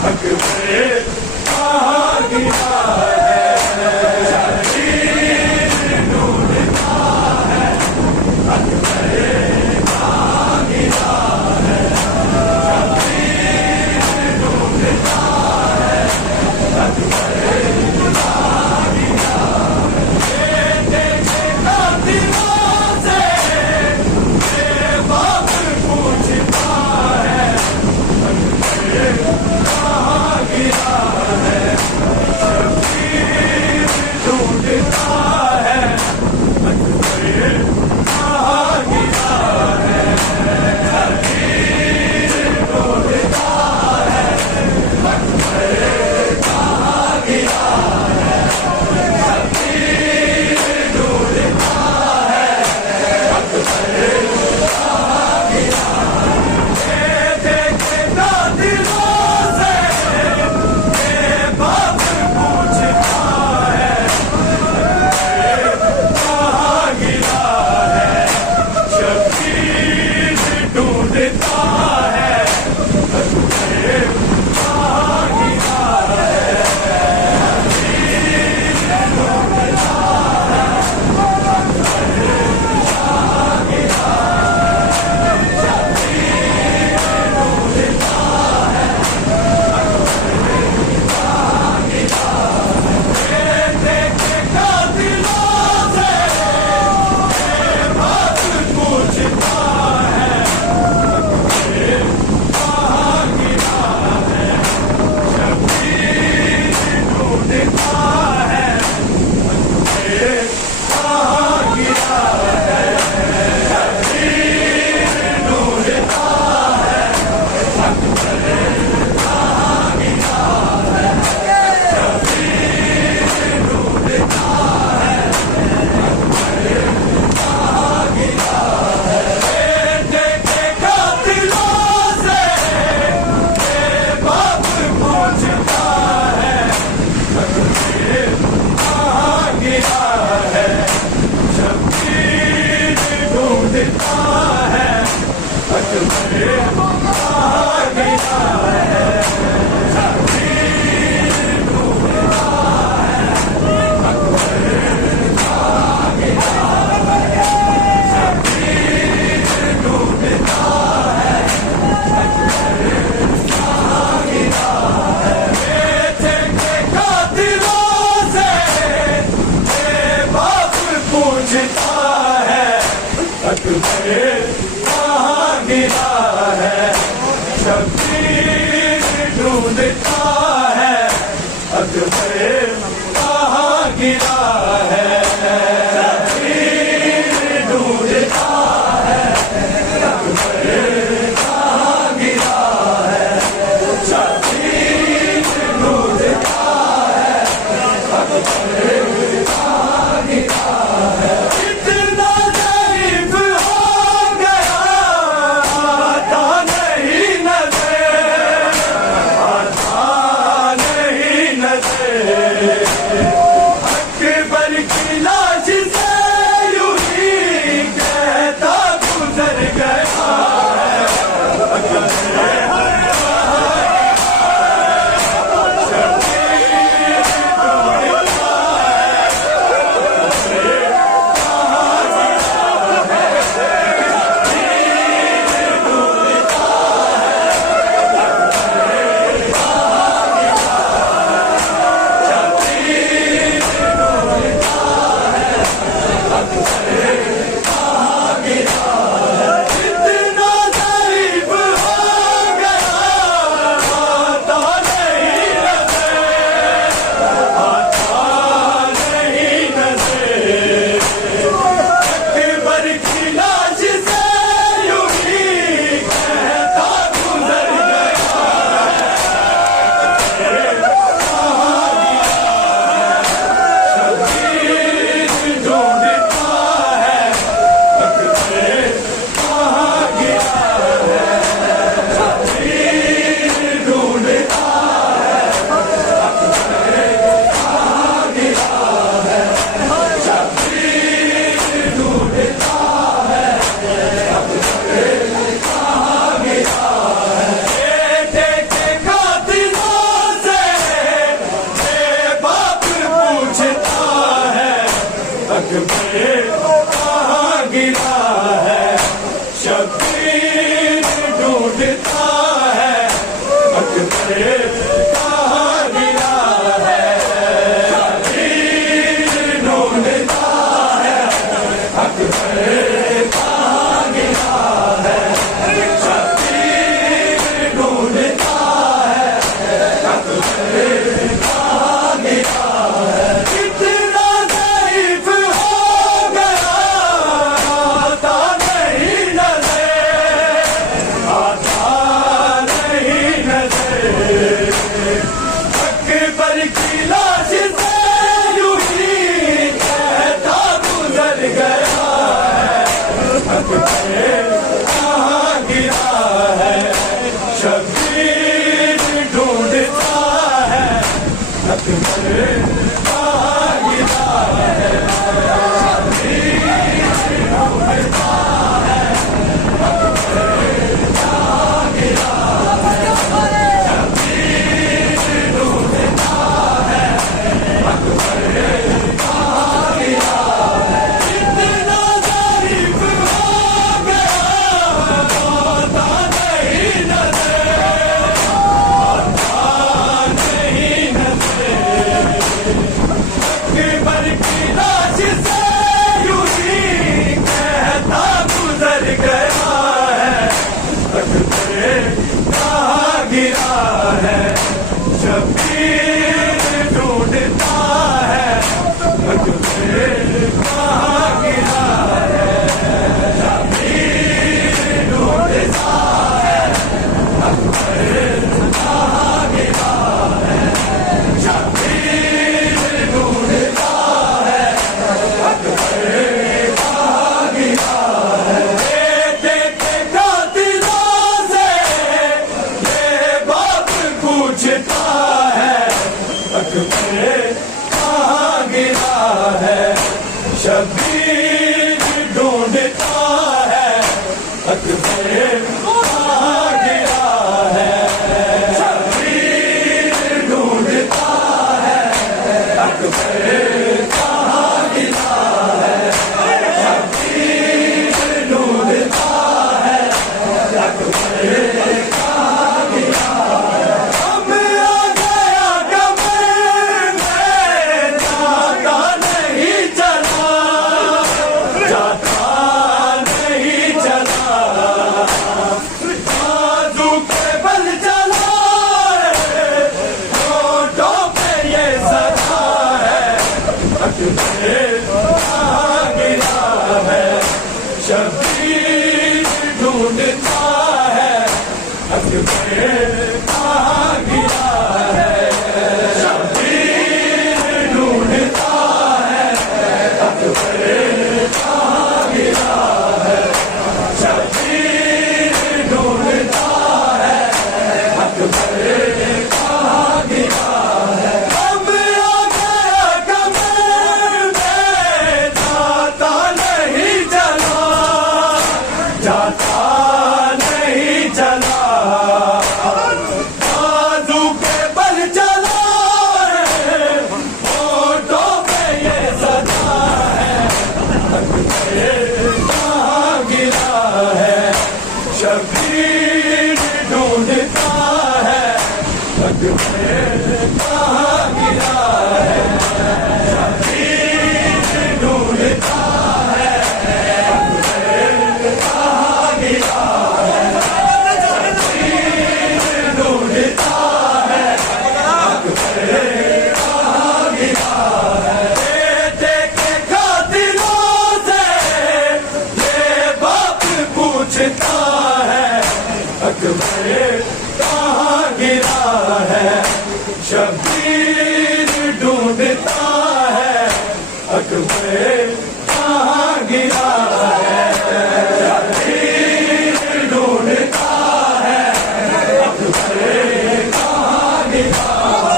अकबर कहाँ गिरा है, शरीर ढूंढता है, अकबर कहाँ गिरा है, शरीर ढूंढता है, अकबर कहाँ गिरा है। बेटे का दिलों से बेबाक पूछता है, अकबर कहाँ गिरा है, शबीर ढूंढता है, अकबर कहाँ गिरा है, शबीर ढूंढता है, अकबर कहाँ गिरा है, शबीर ढूंढता है, अकबर कहाँ गिरा है। देखेगा दिलों से बेबाक पूछता है, अकबर कहाँ गिरा है, शबीर ढूंढता है, अकबर कहाँ गिरा है, शबीर ढूंढता है, अकबर कहाँ गिरा है, शबीर ढूंढता है, अकबर कहाँ गिरा है। देखेगा दिलों से बेबाक पूछता है, अकबर कहाँ गिरा है, शबीर ढूंढता है, अकबर कहाँ गिरा है, शबीर ढूंढता है, अकबर कहाँ गिरा है, शबीर ढूंढता है, अकबर कहाँ गिरा है। देखेगा दिलों से बेबाक पूछता है, अकबर कहाँ गिरा है, शबीर ढूंढता है, अकबर कहाँ गिरा है, शबीर ढूंढता है, अकबर कहाँ गिरा है, शबीर ढूंढता है, अकबर कहाँ गिरा है। देखेगा दिलों से बेबाक पूछता है, अकबर कहाँ गिरा है, शबीर ढूंढता है, अकबर कहाँ गिरा है, शबीर ढूंढता है, अकबर कहाँ गिरा है, शबीर ढूंढता है, अकबर कहाँ गिरा है। इतना ज़रीफ़ हो गया आता नहीं नज़र, आता नहीं नज़र, अकबर अकबर कहाँ गिरा है, शबीर ढूंढता है, अकबर कहाँ गिरा है, शबीर ढूंढता है, अकबर कहाँ गिरा है। कितना ज़ईफ़ हो गया, आता नहीं नज़र, आता नहीं नज़र, अकबर की लाश से यूं ही कहता गुजर गया है, अकबर कहाँ गिरा है, शबीर ढूंढता है, अकबर कहाँ गिरा है, शबीर ढूंढता है, अकबर कहाँ गिरा है, शबीर ढूंढता है, अकबर कहाँ गिरा है। इतना ज़रीफ़ हो गया, आता नहीं नज़र, आता नहीं नज़र, अकबर की लाश से यूं ही कहता गुजर गया है, अकबर कहाँ गिरा है, शबीर ढूंढता है, अकबर कहाँ गिरा है, शबीर ढूंढता है, अकबर कहाँ गिरा है, शबीर ढूंढता है, अकबर कहाँ गिरा है। बेटे के कातिलों से ये बाप पूछता है, अकबर कहाँ गिरा है, शबीर ढूंढता है, अकबर कहाँ गिरा है, शबीर ढूंढता है, अकबर कहाँ गिरा है, शबीर ढूंढता है, अकबर कहाँ गिरा है। अब आ गया कमर में, जाता नहीं चला, जाता नहीं चला, बाजू के बल चला है, होठों पे ये सजा है, अकबर कहाँ गिरा है, शबीर ढूंढता है, अकबर कहाँ गिरा है, शबीर ढूंढता है, अकबर कहाँ गिरा है, शबीर ढूंढता है, अकबर कहाँ गिरा है। अब आ गया कमर में, जाता नहीं चला, जाता नहीं चला, बाजू के बल चला है, होठों पे ये सजा है, अकबर कहाँ गिरा है, शबीर ढूंढता है, अकबर कहाँ गिरा है, शबीर ढूंढता है, अकबर कहाँ गिरा है, शबीर ढूंढता है, अकबर कहाँ गिरा है। बेटे के कातिलों से ये बाप पूछता है, अकबर कहाँ गिरा है, शबीर ढूंढता है, अकबर कहाँ गिरा है, शबीर ढूंढता है, अकबर कहाँ गिरा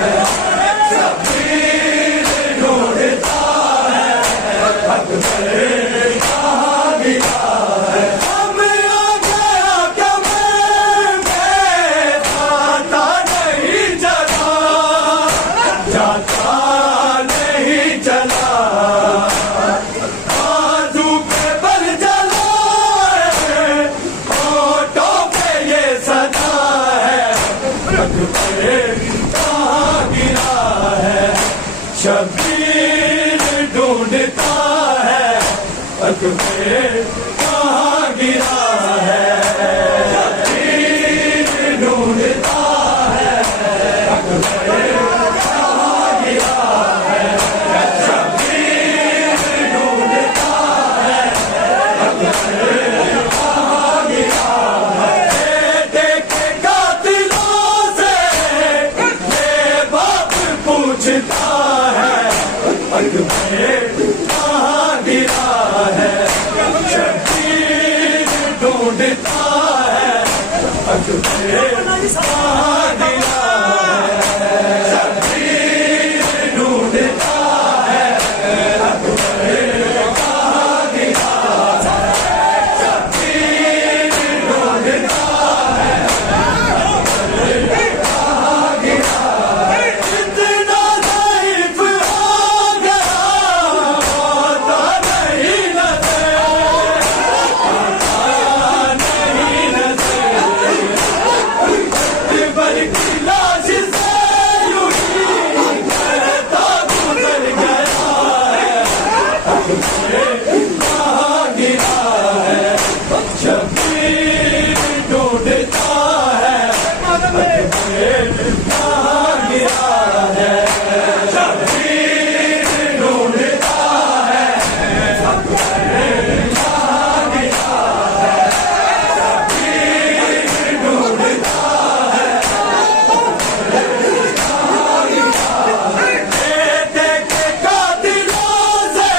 है, शबीर ढूंढता है, अकबर कहाँ गिरा है। अब आ गया कमर में, जाता नहीं चला, जाता नहीं चला, बाजू पे कहाँ गिरा है शबीर ढूंढता है अकबर कहाँ गिरा है शबीर ढूंढता है अकबर कहाँ गिरा है शबीर ढूंढता है अकबर कहाँ गिरा है देखे कातिलों से ये बाप पूछता है अकबर कहाँ गिरा है शबीर ढूंढता है अकबर कहाँ गिरा है शबीर ढूंढता है अकबर कहाँ गिरा है शबीर ढूंढता है अकबर कहाँ गिरा है इतना ज़ईफ़ हो गया होता नहीं नज़र नहीं नज़र बल्कि लाश से यूं ही करता गुज़र गया है अकबर कहाँ गिरा है शबीर ढूंढता है अकबर कहाँ गिरा है शबीर ढूंढता है अकबर कहाँ गिरा है शबीर ढूंढता है देखे कातिलों से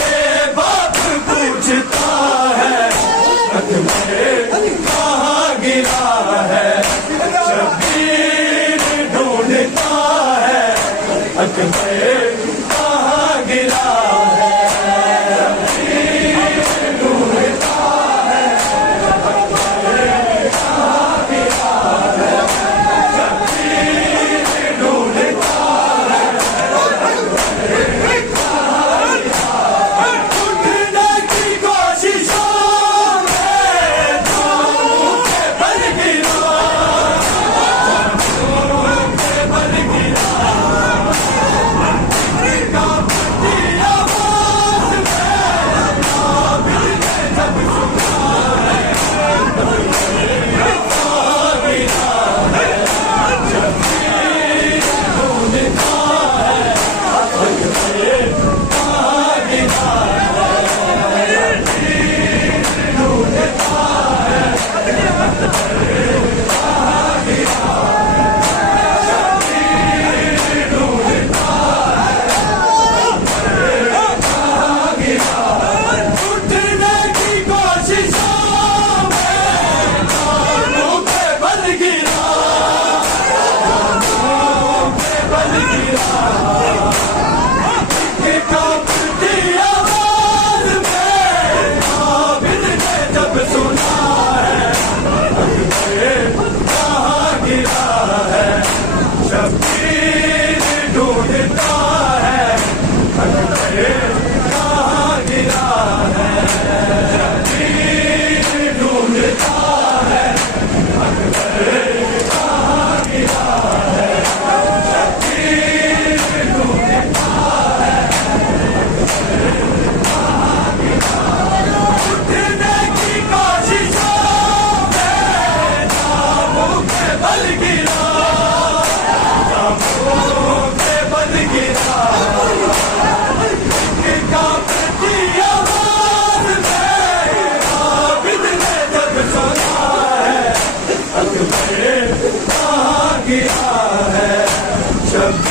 ये बाप पूछता है अकबर कहाँ गिरा है शबीर ढूंढता है अकबर कहाँ गिरा है शबीर ढूंढता है अकबर कहाँ गिरा है शबीर ढूंढता है उठने की कोशिशों में जाऊं के बल गिरा बल गिरा कांपती आवाज़ में आबिद ने जब सुना है कहाँ गिरा है शबीर ढूंढता है अकबर कहाँ गिरा है शबीर ढूंढता है अकबर कहाँ गिरा है शबीर ढूंढता है अकबर कहाँ गिरा है उठने की कोशिशों में कानों पे बल गिरा कानों पे बल गिरा कि कांपती आवाज़ में आबिद ने जब सुना है अकबर कहाँ गिरा है शबीर ढूंढता है अकबर कहाँ गिरा है शबीर ढूंढता है अकबर कहाँ गिरा है शबीर ढूंढता है अकबर कहाँ गिरा उठने की कोशिशों में जामों के बल गिरा जामों के बल गिरा कि कांपती आवाज़ में आबिद ने जब सुना है अकबर कहाँ गिरा है शबीर